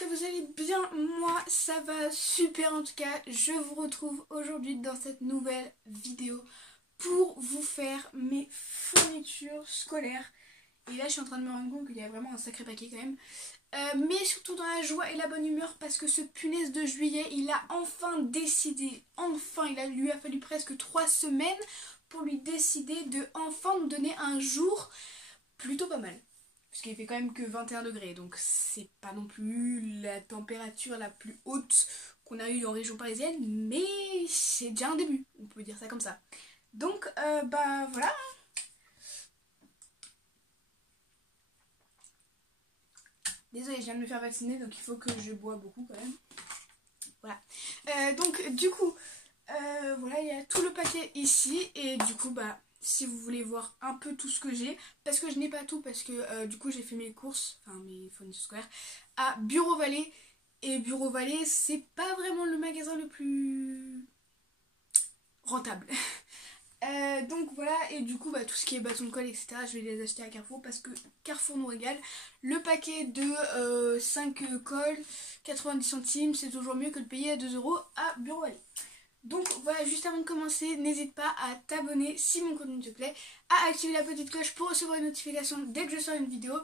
que vous allez bien. Moi ça va super en tout cas. Je vous retrouve aujourd'hui dans cette nouvelle vidéo pour vous faire mes fournitures scolaires. Et là je suis en train de me rendre compte qu'il y a vraiment un sacré paquet quand même. Mais surtout dans la joie et la bonne humeur parce que ce punaise de juillet, il a enfin décidé, lui a fallu presque 3 semaines pour lui décider de enfin nous donner un jour plutôt pas mal. Puisqu'il fait quand même que 21 degrés, donc c'est pas non plus la température la plus haute qu'on a eue en région parisienne, mais c'est déjà un début, on peut dire ça comme ça. Donc bah voilà. Désolée, je viens de me faire vacciner, donc il faut que je bois beaucoup quand même. Voilà. Donc du coup, voilà, il y a tout le paquet ici, et du coup bah si vous voulez voir un peu tout ce que j'ai, parce que je n'ai pas tout, parce que du coup j'ai fait mes courses, enfin mes fournitures scolaires, à Bureau Vallée. Et Bureau Vallée, c'est pas vraiment le magasin le plus rentable. Donc voilà, et du coup bah, tout ce qui est bâton de colle, etc., je vais les acheter à Carrefour parce que Carrefour nous régale. Le paquet de 5 colles, 90 centimes, c'est toujours mieux que de payer à 2 € à Bureau Vallée. Donc voilà, juste avant de commencer, n'hésite pas à t'abonner si mon contenu te plaît, à activer la petite cloche pour recevoir une notification dès que je sors une vidéo,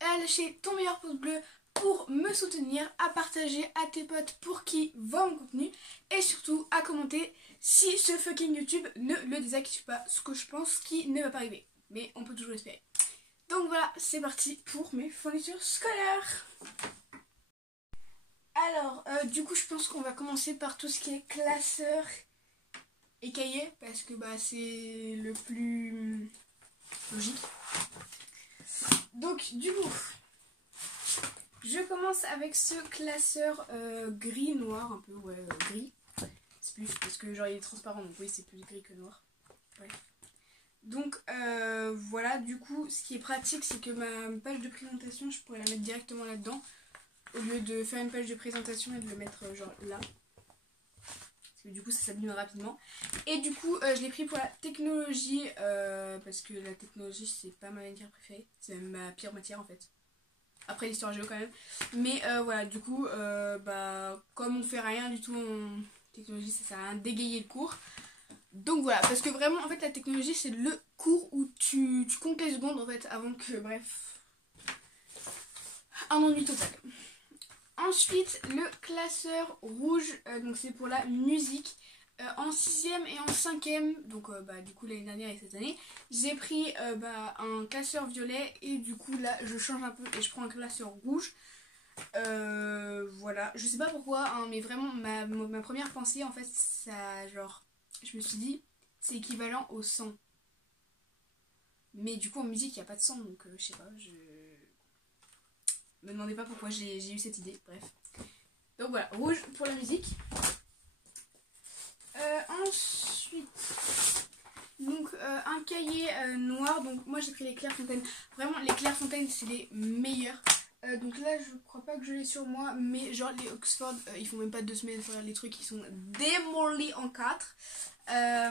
à lâcher ton meilleur pouce bleu pour me soutenir, à partager à tes potes pour qui voient mon contenu, et surtout à commenter si ce fucking YouTube ne le désactive pas, ce que je pense qui ne va pas arriver, mais on peut toujours espérer. Donc voilà, c'est parti pour mes fournitures scolaires. Alors, du coup, je pense qu'on va commencer par tout ce qui est classeur et cahier, parce que bah, c'est le plus logique. Donc, du coup, je commence avec ce classeur gris-noir, un peu, ouais, gris. C'est plus, parce que genre il est transparent, donc oui, c'est plus gris que noir. Ouais. Donc, voilà, du coup, ce qui est pratique, c'est que ma page de présentation, je pourrais la mettre directement là-dedans, au lieu de faire une page de présentation et de le mettre genre là. Parce que du coup ça s'abîme rapidement. Et du coup je l'ai pris pour la technologie, parce que la technologie c'est pas ma matière préférée. C'est même ma pire matière en fait. Après l'histoire géo quand même. Mais voilà, du coup bah comme on fait rien du tout en technologie, ça sert à rien d'égayer le cours. Donc voilà, parce que vraiment en fait la technologie c'est le cours où tu comptes les secondes en fait avant que, bref, un ennui total. Ensuite, le classeur rouge, donc c'est pour la musique. En 6ème et en 5ème, donc bah, du coup l'année dernière et cette année, j'ai pris bah, un classeur violet, et du coup là je change un peu et je prends un classeur rouge. Voilà, je sais pas pourquoi, hein, mais vraiment ma première pensée en fait, ça genre, je me suis dit c'est équivalent au sang. Mais du coup en musique il n'y a pas de sang, donc je sais pas, me demandez pas pourquoi j'ai eu cette idée, bref. Donc voilà, rouge pour la musique. Ensuite, donc un cahier noir. Donc moi j'ai pris les Clairefontaine. Vraiment les Clairefontaine c'est les meilleurs. Donc là je crois pas que je l'ai sur moi, mais genre les Oxford ils font même pas 2 semaines, les trucs ils sont démolis en 4.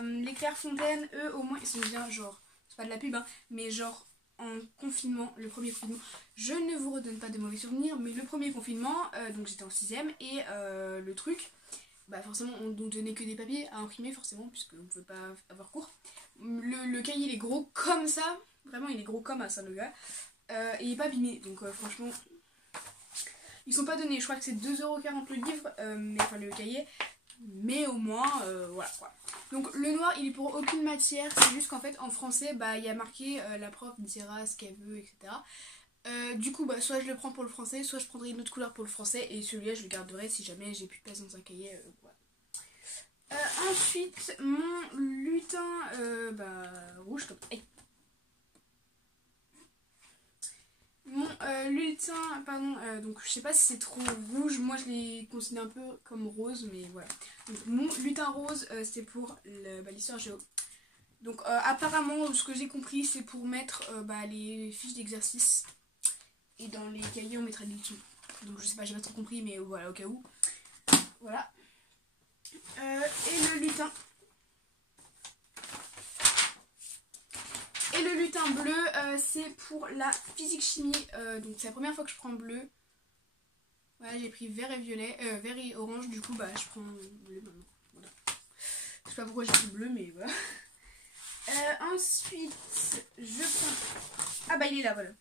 Les Clairefontaine eux au moins ils sont bien, genre c'est pas de la pub hein, mais genre en confinement, le premier confinement, je ne vous redonne pas de mauvais souvenirs, mais le premier confinement, donc j'étais en 6ème, et le truc, bah forcément on ne donnait que des papiers à imprimer forcément, puisqu'on ne pouvait pas avoir cours. Le cahier il est gros comme ça, vraiment il est gros comme ça le gars, et il n'est pas abîmé, donc franchement, ils sont pas donnés, je crois que c'est 2,40 € le livre, mais enfin le cahier, mais au moins voilà quoi. Donc le noir il est pour aucune matière, c'est juste qu'en fait en français bah il y a marqué la prof dira ce qu'elle veut, etc. Du coup bah soit je le prends pour le français, soit je prendrai une autre couleur pour le français, et celui-là je le garderai si jamais j'ai plus de place dans un cahier, voilà. Ensuite mon lutin bah rouge comme hey. Mon lutin, pardon, donc je sais pas si c'est trop rouge, moi je les considère un peu comme rose, mais voilà. Donc mon lutin rose c'est pour l'histoire géo. Donc apparemment ce que j'ai compris c'est pour mettre les fiches d'exercice, et dans les cahiers on mettra des leçons. Donc je sais pas, j'ai pas trop compris, mais voilà au cas où. Voilà. Et le lutin. Et le lutin bleu c'est pour la physique chimie, donc c'est la première fois que je prends bleu. Voilà, j'ai pris vert et violet, vert et orange, du coup bah je prends bleu maintenant. Voilà. Je sais pas pourquoi j'ai pris bleu, mais voilà. Ensuite, je prends... Ah bah il est là, voilà.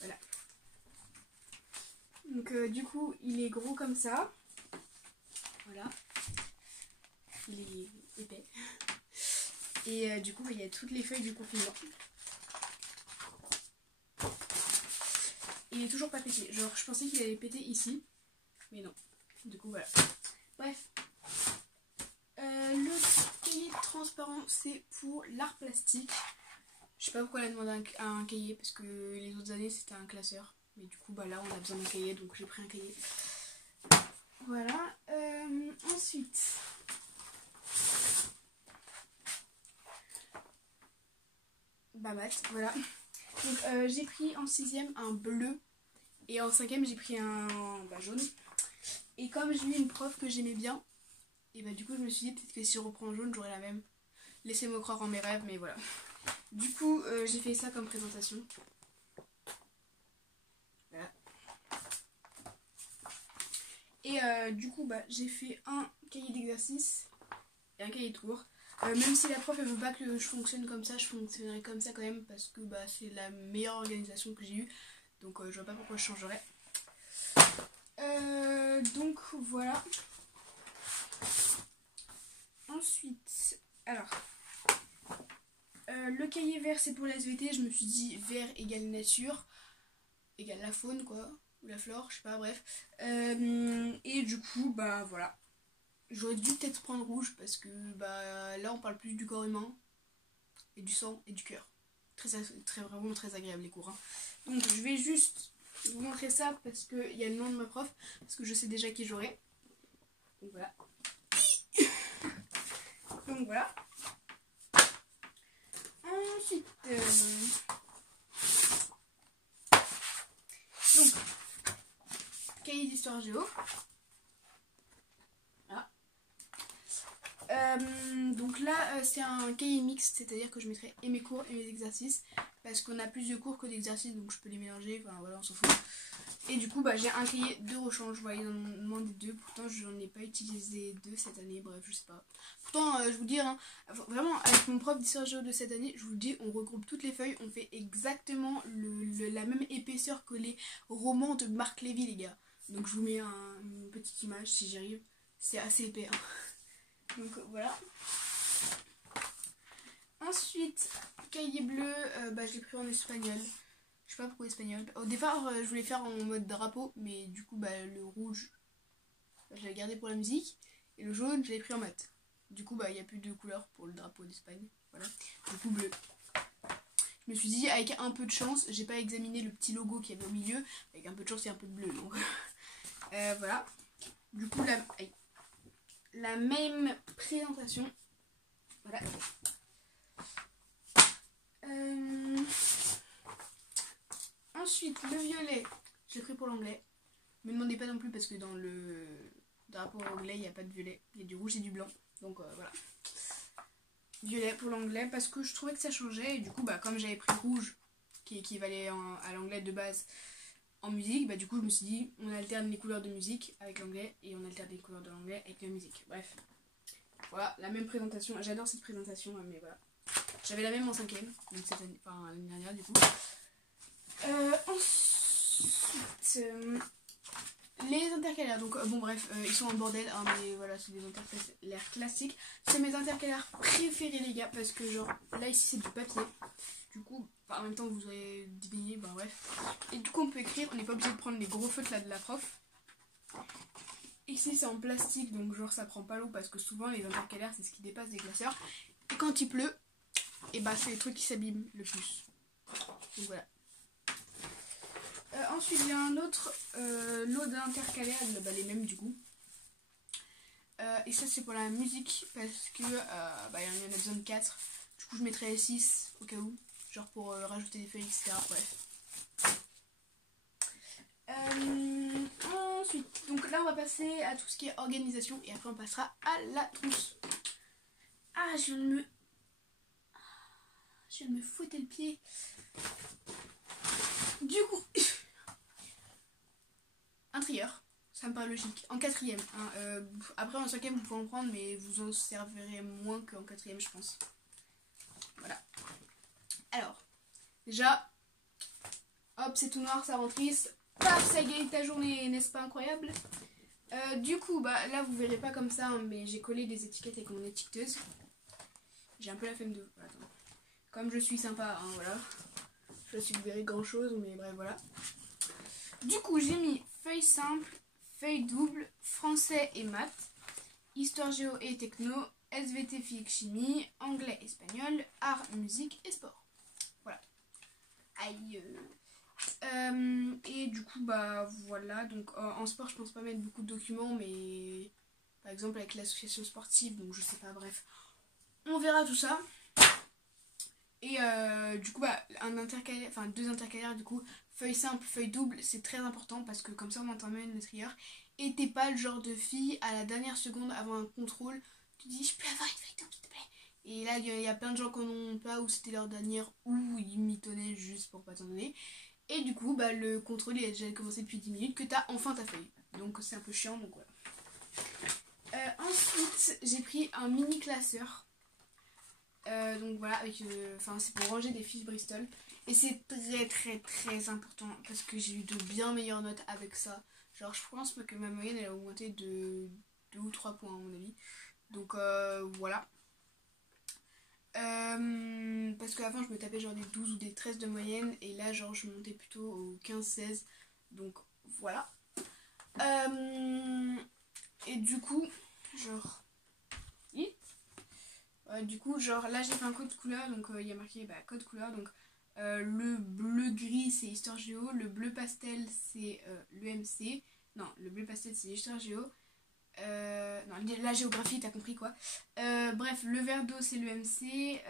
Voilà. Donc du coup, il est gros comme ça. Voilà. Il est épais. Et du coup, il y a toutes les feuilles du confinement. Il est toujours pas pété. Genre, je pensais qu'il allait péter ici. Mais non. Du coup, voilà. Bref. Le cahier transparent, c'est pour l'art plastique. Je sais pas pourquoi elle a demandé un cahier. Parce que les autres années, c'était un classeur. Mais du coup, bah là, on a besoin d'un cahier. Donc, j'ai pris un cahier. Voilà. Ensuite... Babat, voilà. Donc j'ai pris en 6ème un bleu et en 5ème j'ai pris un jaune. Et comme j'ai eu une prof que j'aimais bien, et bah du coup je me suis dit peut-être que si je reprends en jaune j'aurai la même. Laissez-moi croire en mes rêves, mais voilà. Du coup j'ai fait ça comme présentation. Voilà. Et du coup bah j'ai fait un cahier d'exercice et un cahier de cours. Même si la prof elle veut pas que je fonctionne comme ça, je fonctionnerai comme ça quand même parce que bah, c'est la meilleure organisation que j'ai eue. Donc je vois pas pourquoi je changerais. Donc voilà. Ensuite, alors, le cahier vert c'est pour la SVT. Je me suis dit vert égale nature, égale la faune quoi, ou la flore, je sais pas, bref. Et du coup, bah voilà. J'aurais dû peut-être prendre rouge parce que bah là on parle plus du corps humain et du sang et du cœur. Vraiment très agréable les cours. Hein. Donc je vais juste vous montrer ça parce qu'il y a le nom de ma prof, parce que je sais déjà qui j'aurai. Donc voilà. Donc voilà. Ensuite, donc cahier d'histoire géo. Donc là c'est un cahier mixte, c'est-à-dire que je mettrai et mes cours et mes exercices parce qu'on a plus de cours que d'exercices, donc je peux les mélanger, enfin voilà, on s'en fout. Et du coup bah j'ai un cahier de rechange, voilà, ils en ont demandé 2, pourtant j'en ai pas utilisé 2 cette année, bref je sais pas. Pourtant je vous dis hein, vraiment avec mon prof d'histoire géo de cette année, je vous le dis, on regroupe toutes les feuilles, on fait exactement la même épaisseur que les romans de Marc Lévy les gars. Donc je vous mets une petite image si j'y arrive, c'est assez épais hein. Donc voilà. Ensuite, cahier bleu, bah, je l'ai pris en espagnol. Je sais pas pourquoi espagnol. Au départ, je voulais faire en mode drapeau, mais du coup, bah, le rouge, je l'ai gardé pour la musique. Et le jaune, je l'ai pris en maths. Du coup, bah, il n'y a plus de couleur pour le drapeau d'Espagne. Voilà. Du coup, bleu. Je me suis dit, avec un peu de chance, j'ai pas examiné le petit logo qu'il y avait au milieu. Avec un peu de chance, il y a un peu de bleu. Donc, voilà. Du coup, la même présentation. Voilà. Ensuite, le violet, je l'ai pris pour l'anglais. Me demandez pas non plus parce que dans le drapeau anglais, il n'y a pas de violet. Il y a du rouge et du blanc. Donc voilà. Violet pour l'anglais parce que je trouvais que ça changeait. Et du coup, bah, comme j'avais pris rouge, qui équivalait à l'anglais de base en musique, bah du coup, je me suis dit, on alterne les couleurs de musique avec l'anglais et on alterne les couleurs de l'anglais avec la musique. Bref. Voilà, la même présentation. J'adore cette présentation, mais voilà. J'avais la même en 5ème, donc cette année, enfin l'année dernière du coup. Ensuite, les intercalaires. Donc bon bref, ils sont en bordel, hein, mais voilà, c'est des intercalaires classiques. C'est mes intercalaires préférés les gars, parce que genre là ici c'est du papier. Du coup, enfin, en même temps vous aurez deviné, bah bref. Et du coup on peut écrire, on n'est pas obligé de prendre les gros feutres là de la prof. Ici c'est en plastique, donc genre ça prend pas l'eau parce que souvent les intercalaires c'est ce qui dépasse des classeurs. Et quand il pleut, et bah c'est les trucs qui s'abîment le plus. Donc voilà. Ensuite il y a un autre lot d'intercalaires, bah, les mêmes du coup. Et ça c'est pour la musique parce que bah, il y en a besoin de 4. Du coup je mettrai 6 au cas où. Genre pour rajouter des feuilles, etc. Bref. Ensuite, donc là on va passer à tout ce qui est organisation et après on passera à la trousse. Ah, je viens de me fouetter le pied. Du coup, un trieur. Ça me paraît logique. En quatrième. Hein, après en cinquième vous pouvez en prendre mais vous en servirez moins qu'en quatrième je pense. Voilà. Alors, déjà, hop c'est tout noir, ça rentrisse. Paf, ça égalise ta journée, n'est-ce pas incroyable? Du coup, bah là vous verrez pas comme ça, hein, mais j'ai collé des étiquettes avec mon étiqueteuse. J'ai un peu la flemme de... Attends. Comme je suis sympa, hein, voilà. Je sais que vous verrez grand chose, mais bref, voilà. Du coup, j'ai mis feuille simple, feuille double, français et maths, histoire géo et techno, SVT physique chimie, anglais espagnol, art, musique et sport. Voilà. Aïe. Et du coup, bah voilà. Donc en sport, je pense pas mettre beaucoup de documents, mais par exemple avec l'association sportive, donc je sais pas, bref. On verra tout ça. Et du coup, bah, deux intercalaires, du coup, feuille simple, feuille double, c'est très important parce que comme ça on t'emmène le trieur. Et t'es pas le genre de fille à la dernière seconde avant un contrôle, tu dis je peux avoir une feuille double s'il te plaît. Et là, il y a plein de gens qui n'en ont pas, ou c'était leur dernière, ou ils mitonnaient juste pour pas t'en donner. Et du coup, bah, le contrôle il a déjà commencé depuis 10 minutes que t'as enfin ta feuille. Donc c'est un peu chiant, donc voilà. Ensuite, j'ai pris un mini classeur. Donc voilà, avec c'est pour ranger des fiches Bristol. Et c'est très très très important parce que j'ai eu de bien meilleures notes avec ça. Genre je pense que ma moyenne elle a augmenté de 2 ou 3 points à mon avis. Donc voilà. Parce qu'avant je me tapais genre des 12 ou des 13 de moyenne. Et là genre je montais plutôt au 15-16. Donc voilà. Et du coup, genre... du coup, genre là j'ai fait un code couleur, donc il y a marqué code couleur. Donc le bleu gris c'est histoire géo, le bleu pastel c'est l'UMC. Non, le bleu pastel c'est l'histoire géo. Non, la géographie, t'as compris quoi. Bref, le vert d'eau c'est l'UMC.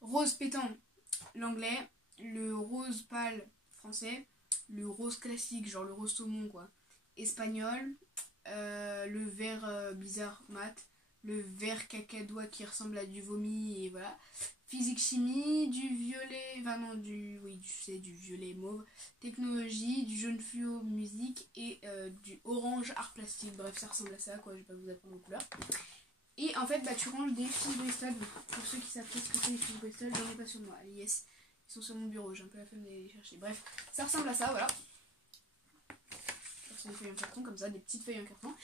Rose pétant l'anglais. Le rose pâle français. Le rose classique, genre le rose saumon quoi, espagnol. Le vert bizarre maths, le vert cacadois qui ressemble à du vomi et voilà. Physique chimie, du violet, du violet mauve, technologie, du jaune fluo musique et du orange art plastique. Bref, ça ressemble à ça quoi, je vais pas vous apprendre aux couleurs. Et en fait, tu ranges des fiches Bristol. Pour ceux qui savent pas ce que c'est les fiches Bristol, j'en ai pas sur moi. Allez, yes, ils sont sur mon bureau, j'ai un peu la flemme d'aller les chercher. Bref, ça ressemble à ça, voilà. Des feuilles en carton comme ça, des petites feuilles en carton.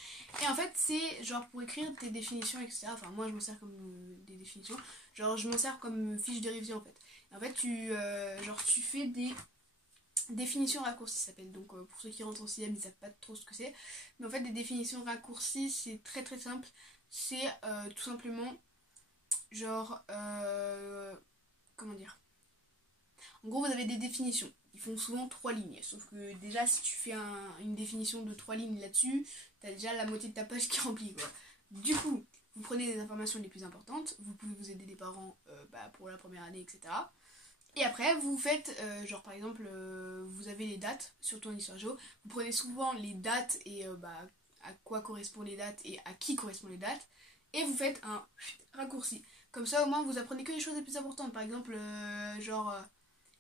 Et en fait c'est genre pour écrire tes définitions etc. Enfin moi je m'en sers comme des définitions. Genre je m'en sers comme fiche de révision en fait. Et en fait tu fais des définitions raccourcies ça s'appelle. Donc pour ceux qui rentrent en sixième ils savent pas trop ce que c'est. Mais en fait des définitions raccourcies c'est très très simple. C'est tout simplement genre comment dire. En gros vous avez des définitions. Ils font souvent 3 lignes. Sauf que déjà, si tu fais une définition de 3 lignes là-dessus, t'as déjà la moitié de ta page qui est remplie, quoi. Du coup, vous prenez les informations les plus importantes. Vous pouvez vous aider des parents pour la première année, etc. Et après, vous faites, genre par exemple, vous avez les dates, surtout en histoire géo. Vous prenez souvent les dates et à quoi correspondent les dates et à qui correspondent les dates. Et vous faites un raccourci. Comme ça, au moins, vous apprenez que les choses les plus importantes. Par exemple,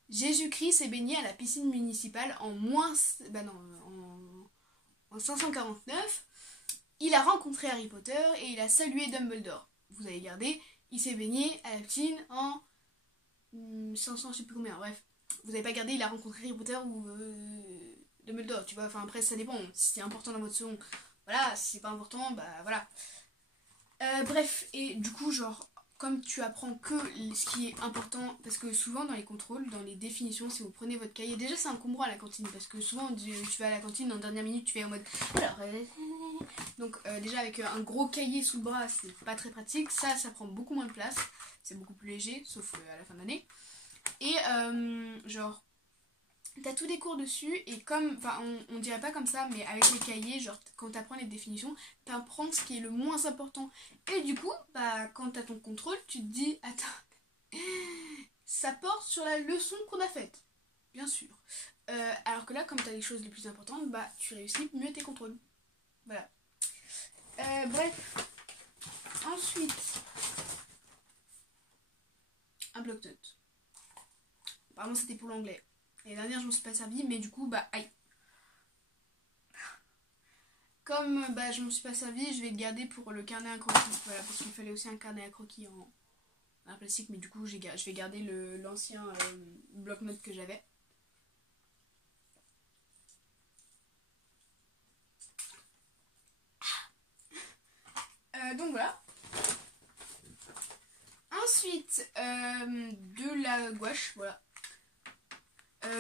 Jésus-Christ s'est baigné à la piscine municipale en 549. Il a rencontré Harry Potter et il a salué Dumbledore. Vous avez gardé, il s'est baigné à la piscine en 500, je sais plus combien, bref. Vous n'avez pas gardé, il a rencontré Harry Potter ou Dumbledore, tu vois. Enfin après ça dépend, si c'est important dans votre second, voilà, si c'est pas important, bah voilà. Bref, et du coup genre... Comme tu apprends que ce qui est important, parce que souvent dans les contrôles, dans les définitions, si vous prenez votre cahier, déjà c'est encombrant à la cantine, parce que souvent tu vas à la cantine, en dernière minute tu fais en mode alors donc déjà avec un gros cahier sous le bras c'est pas très pratique, ça prend beaucoup moins de place, c'est beaucoup plus léger, sauf à la fin d'année. Et genre t'as tous des cours dessus et comme, enfin on dirait pas comme ça mais avec les cahiers, genre quand t'apprends les définitions, t'apprends ce qui est le moins important. Et du coup, quand t'as ton contrôle, tu te dis, attends, ça porte sur la leçon qu'on a faite. Bien sûr. Alors que là, comme t'as les choses les plus importantes, tu réussis mieux tes contrôles. Voilà. Bref. Ensuite, un bloc-notes. Apparemment c'était pour l'anglais. L'année dernière, je m'en suis pas servi, mais du coup, bah, aïe. Comme bah, je m'en suis pas servi, je vais le garder pour le carnet à croquis. Voilà, parce qu'il fallait aussi un carnet à croquis en plastique, mais du coup, je vais garder l'ancien bloc-notes que j'avais. Donc voilà. Ensuite, de la gouache, voilà.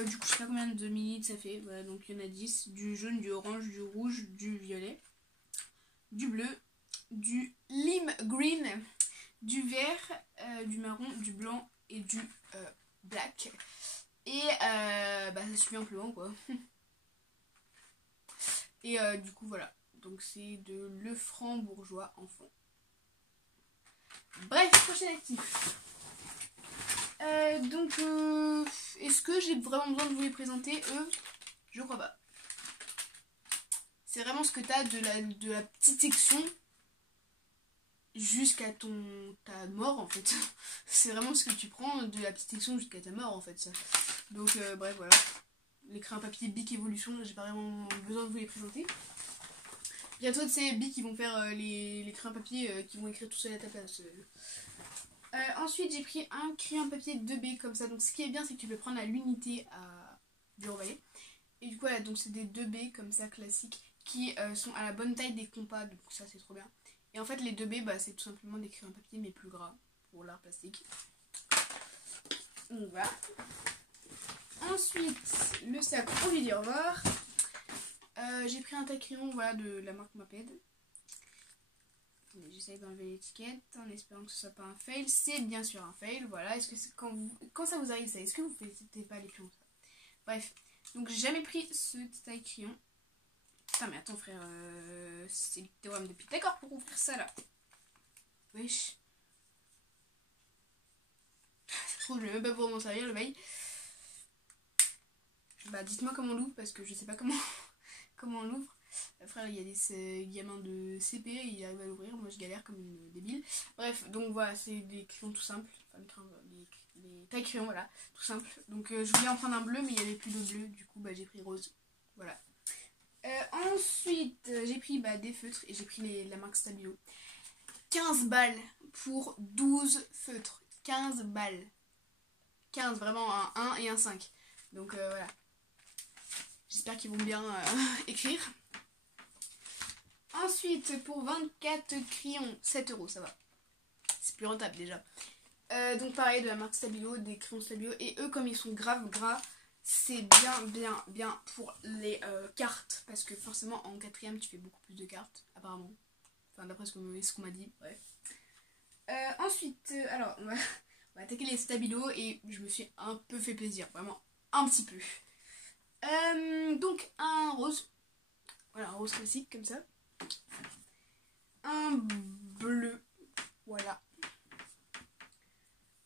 Du coup, je sais pas combien de millilitres ça fait. Voilà, donc il y en a 10. Du jaune, du orange, du rouge, du violet, du bleu, du lime green, du vert, du marron, du blanc et du black. Et bah, ça suit un peu long, quoi. Et du coup, voilà. Donc c'est de le franc-bourgeois en fond. Bref, prochain actif. Donc, est-ce que j'ai vraiment besoin de vous les présenter? Je crois pas. C'est vraiment ce que tu as de la petite section jusqu'à ta mort, en fait. C'est vraiment ce que tu prends de la petite section jusqu'à ta mort, en fait. Ça. Donc, bref, voilà. Les crayons papier Bic Evolution, j'ai pas vraiment besoin de vous les présenter. Bientôt, c'est Bic qui vont faire les crayons papier qui vont écrire tout seul à ta place. Ensuite, j'ai pris un crayon papier 2B comme ça. Donc, ce qui est bien, c'est que tu peux prendre à l'unité à Bureau Vallée. Et du coup, voilà, donc c'est des 2B comme ça, classiques, qui sont à la bonne taille des compas. Donc, ça, c'est trop bien. Et en fait, les 2B, bah, c'est tout simplement des crayons papier, mais plus gras pour l'art plastique. Donc, voilà. Ensuite, le sac, on lui dit au revoir. J'ai pris un taille-crayon, voilà, de la marque Maped. J'essaye d'enlever l'étiquette en espérant que ce soit pas un fail. C'est bien sûr un fail, voilà. Est-ce que quand ça vous arrive ça, est-ce que vous faites pas les crayons ça? Bref, donc j'ai jamais pris ce taille crayon. Putain mais attends frère, c'est le théorème de Pythagore pour ouvrir ça là. Wesh. C'est trop, je vais même pas pouvoir m'en servir le bail. Bah dites-moi comment on l'ouvre parce que je sais pas comment on l'ouvre. Frère, il y a des gamins de CP, ils arrivent à l'ouvrir, moi je galère comme une débile. Bref, donc voilà, c'est des crayons tout simples. Enfin, les tailles crayons, voilà, tout simple. Donc je voulais en prendre un bleu, mais il n'y avait plus de bleu, du coup bah, j'ai pris rose. Voilà. Ensuite, j'ai pris des feutres et j'ai pris la marque Stabilo. 15 balles pour 12 feutres. 15 balles. 15, vraiment un 1 et un 5. Donc voilà. J'espère qu'ils vont bien écrire. Ensuite, pour 24 crayons, 7 €, ça va. C'est plus rentable déjà. Donc pareil, de la marque Stabilo, des crayons Stabilo. Et eux, comme ils sont grave gras, c'est bien pour les cartes. Parce que forcément, en 4ème, tu fais beaucoup plus de cartes, apparemment. Enfin, d'après ce qu'on m'a dit, bref. Ensuite, alors, on va attaquer les Stabilo. Et je me suis un peu fait plaisir, vraiment un petit peu. Donc, un rose. Voilà, un rose classique, comme ça. Un bleu, voilà.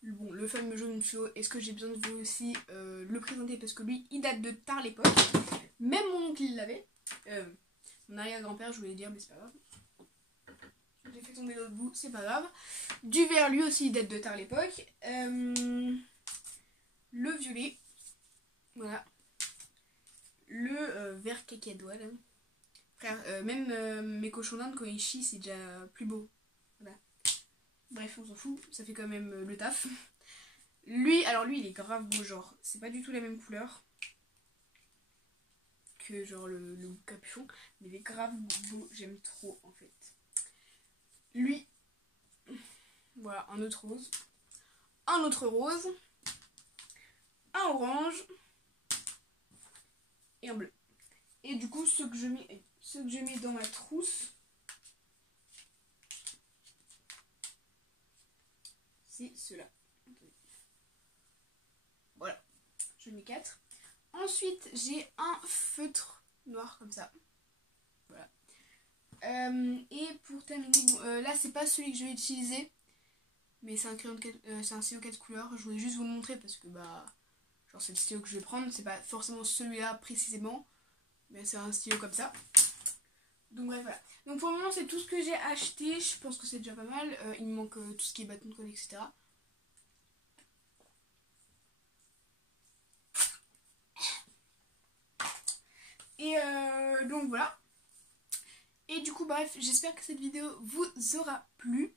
Bon, le fameux jaune fluo, est-ce que j'ai besoin de vous aussi le présenter parce que lui, il date de tard l'époque. Même mon oncle, il l'avait. Mon arrière-grand-père, je voulais dire, mais c'est pas grave. J'ai fait tomber l'autre bout, c'est pas grave. Du vert, lui aussi, il date de tard l'époque. Le violet, voilà. Le vert cacadois, là. Frère, même mes cochons d'Inde, quand ils chient, c'est déjà plus beau. Voilà. Bref, on s'en fout, ça fait quand même le taf. Lui, alors lui, il est grave beau, genre, c'est pas du tout la même couleur que genre le capuchon, mais il est grave beau, j'aime trop en fait. Lui, voilà, un autre rose, un autre rose, un orange et un bleu. Et du coup, ceux que je mets dans ma trousse, c'est ceux-là. Voilà, je mets 4. Ensuite, j'ai un feutre noir comme ça. Voilà. Et pour terminer, bon, là c'est pas celui que je vais utiliser, mais c'est un crayon c'est un stylo 4 couleurs. Je voulais juste vous le montrer parce que genre c'est le stylo que je vais prendre. C'est pas forcément celui-là précisément, mais c'est un stylo comme ça. Donc bref, voilà. Donc pour le moment c'est tout ce que j'ai acheté. Je pense que c'est déjà pas mal. Il me manque tout ce qui est bâton de colle, etc. Et donc voilà. Et du coup bref, j'espère que cette vidéo vous aura plu.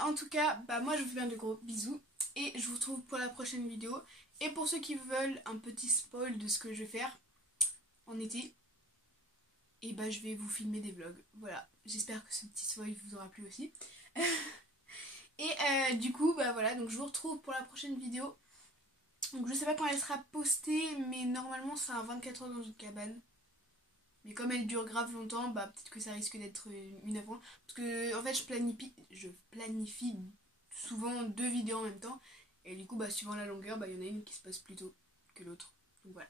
En tout cas, bah moi je vous fais de gros bisous. Et je vous retrouve pour la prochaine vidéo. Et pour ceux qui veulent un petit spoil de ce que je vais faire en été, et bah je vais vous filmer des vlogs. Voilà, j'espère que ce petit spoil vous aura plu aussi. Et du coup, bah voilà, donc je vous retrouve pour la prochaine vidéo. Donc je sais pas quand elle sera postée, mais normalement c'est un 24 heures dans une cabane. Mais comme elle dure grave longtemps, bah peut-être que ça risque d'être une avant. Parce que en fait je planifie souvent 2 vidéos en même temps. Et du coup, bah suivant la longueur, bah il y en a une qui se poste plus tôt que l'autre. Donc voilà.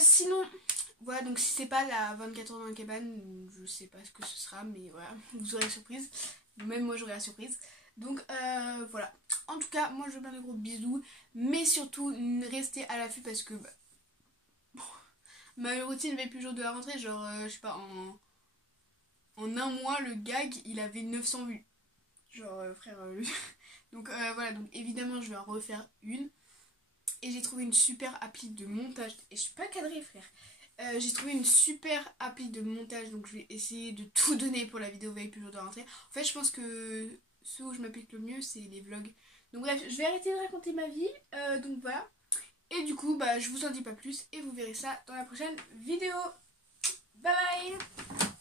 Sinon, voilà, donc si c'est pas la 24 heures dans la cabane, je sais pas ce que ce sera, mais voilà, vous aurez la surprise. Même moi j'aurai la surprise. Donc voilà. En tout cas, moi je vous fais plein de gros bisous. Mais surtout, restez à l'affût parce que ma routine va plus jour de la rentrée. Genre, je sais pas, en un mois, le gag il avait 900 vues. Genre, frère. Donc voilà, donc évidemment je vais en refaire une. Et j'ai trouvé une super appli de montage. Et je suis pas cadrée, frère. J'ai trouvé une super appli de montage. Donc je vais essayer de tout donner pour la vidéo veille plus jour de la rentrée. En fait, je pense que ce où je m'applique le mieux, c'est les vlogs. Donc bref, je vais arrêter de raconter ma vie. Donc voilà. Et du coup, bah, je vous en dis pas plus. Et vous verrez ça dans la prochaine vidéo. Bye bye.